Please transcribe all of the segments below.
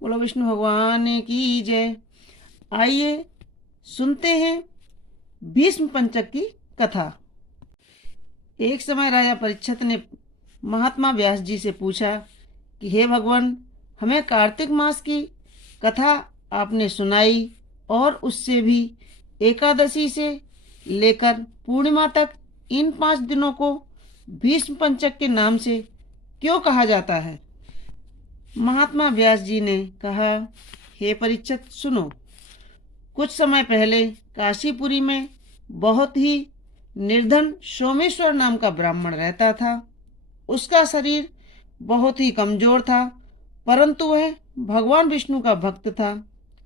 बोलो विष्णु भगवान की जय। आइए सुनते हैं भीष्म पंचक की कथा। एक समय राजा परीक्षित ने महात्मा व्यास जी से पूछा कि हे भगवान, हमें कार्तिक मास की कथा आपने सुनाई और उससे भी एकादशी से लेकर पूर्णिमा तक इन 5 दिनों को भीष्म पंचक के नाम से क्यों कहा जाता है? महात्मा व्यास जी ने कहा, हे परीक्षित सुनो। कुछ समय पहले काशीपुरी में बहुत ही निर्धन सोमेश्वर नाम का ब्राह्मण रहता था। उसका शरीर बहुत ही कमजोर था, परंतु वह भगवान विष्णु का भक्त था।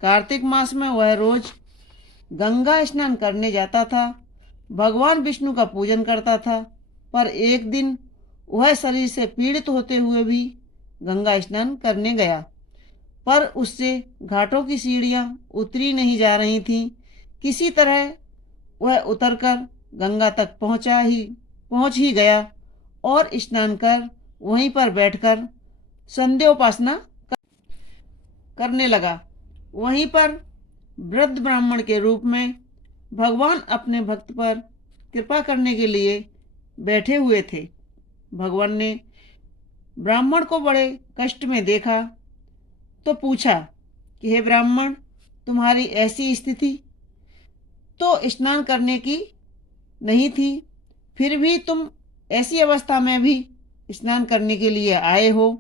कार्तिक मास में वह रोज गंगा स्नान करने जाता था, भगवान विष्णु का पूजन करता था। पर एक दिन वह शरीर से पीड़ित होते हुए भी गंगा स्नान करने गया, पर उससे घाटों की सीढ़ियां उतरी नहीं जा रही थीं। किसी तरह वह उतरकर गंगा तक पहुंच ही गया और स्नान कर वहीं पर बैठकर संध्योपासना करने लगा। वहीं पर वृद्ध ब्राह्मण के रूप में भगवान अपने भक्त पर कृपा करने के लिए बैठे हुए थे। भगवान ने ब्राह्मण को बड़े कष्ट में देखा तो पूछा कि हे ब्राह्मण, तुम्हारी ऐसी स्थिति तो स्नान करने की नहीं थी, फिर भी तुम ऐसी अवस्था में भी स्नान करने के लिए आए हो।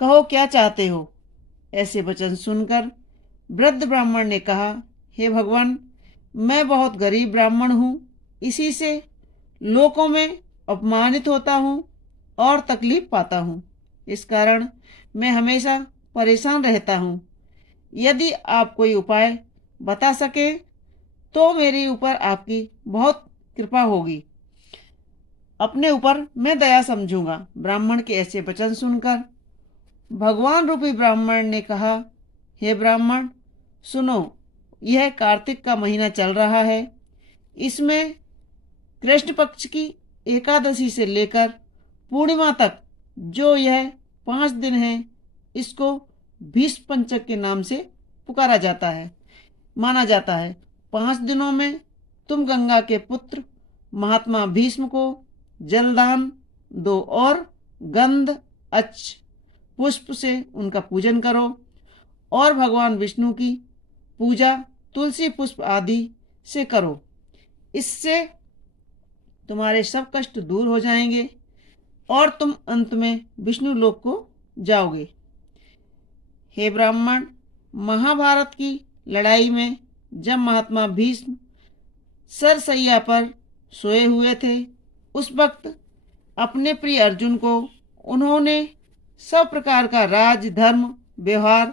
कहो क्या चाहते हो? ऐसे वचन सुनकर वृद्ध ब्राह्मण ने कहा, हे भगवान, मैं बहुत गरीब ब्राह्मण हूँ, इसी से लोकों में अपमानित होता हूँ और तकलीफ पाता हूँ। इस कारण मैं हमेशा परेशान रहता हूँ। यदि आप कोई उपाय बता सके तो मेरे ऊपर आपकी बहुत कृपा होगी। अपने ऊपर मैं दया समझूंगा। ब्राह्मण के ऐसे वचन सुनकर भगवान रूपी ब्राह्मण ने कहा, हे ब्राह्मण सुनो, यह कार्तिक का महीना चल रहा है। इसमें कृष्ण पक्ष की एकादशी से लेकर पूर्णिमा तक जो यह 5 दिन है, इसको भीष्म पंचक के नाम से पुकारा जाता है, माना जाता है। 5 दिनों में तुम गंगा के पुत्र महात्मा भीष्म को जलदान दो और गंध अच्छ पुष्प से उनका पूजन करो और भगवान विष्णु की पूजा तुलसी पुष्प आदि से करो। इससे तुम्हारे सब कष्ट दूर हो जाएंगे और तुम अंत में विष्णु लोक को जाओगे। हे ब्राह्मण, महाभारत की लड़ाई में जब महात्मा भीष्म सरसैया पर सोए हुए थे, उस वक्त अपने प्रिय अर्जुन को उन्होंने सब प्रकार का राज धर्म व्यवहार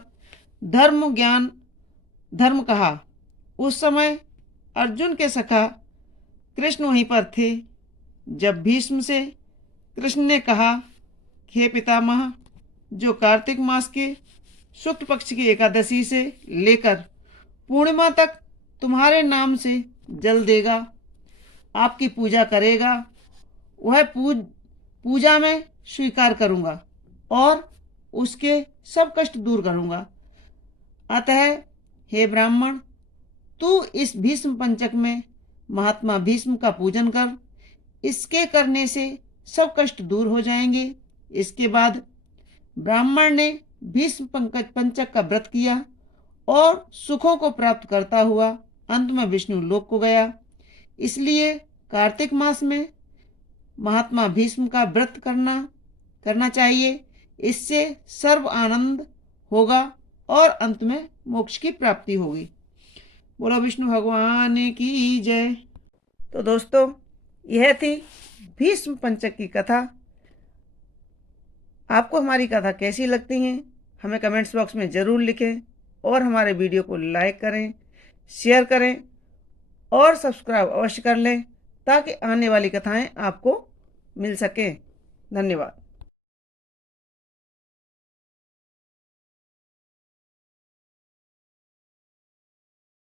धर्म ज्ञान धर्म कहा। उस समय अर्जुन के सखा कृष्ण वहीं पर थे। जब भीष्म से कृष्ण ने कहा, हे पितामह, जो कार्तिक मास के शुक्ल पक्ष की एकादशी से लेकर पूर्णिमा तक तुम्हारे नाम से जल देगा, आपकी पूजा करेगा, वह पूजा में स्वीकार करूंगा और उसके सब कष्ट दूर करूंगा। अतः हे ब्राह्मण, तू इस भीष्म पंचक में महात्मा भीष्म का पूजन कर। इसके करने से सब कष्ट दूर हो जाएंगे। इसके बाद ब्राह्मण ने भीष्म पंचक का व्रत किया और सुखों को प्राप्त करता हुआ अंत में विष्णु लोक को गया। इसलिए कार्तिक मास में महात्मा भीष्म का व्रत करना चाहिए। इससे सर्व आनंद होगा और अंत में मोक्ष की प्राप्ति होगी। बोलो विष्णु भगवान की जय। तो दोस्तों, यह थी भीष्म पंचक की कथा। आपको हमारी कथा कैसी लगती है हमें कमेंट्स बॉक्स में ज़रूर लिखें और हमारे वीडियो को लाइक करें, शेयर करें और सब्सक्राइब अवश्य कर लें ताकि आने वाली कथाएं आपको मिल सकें। धन्यवाद।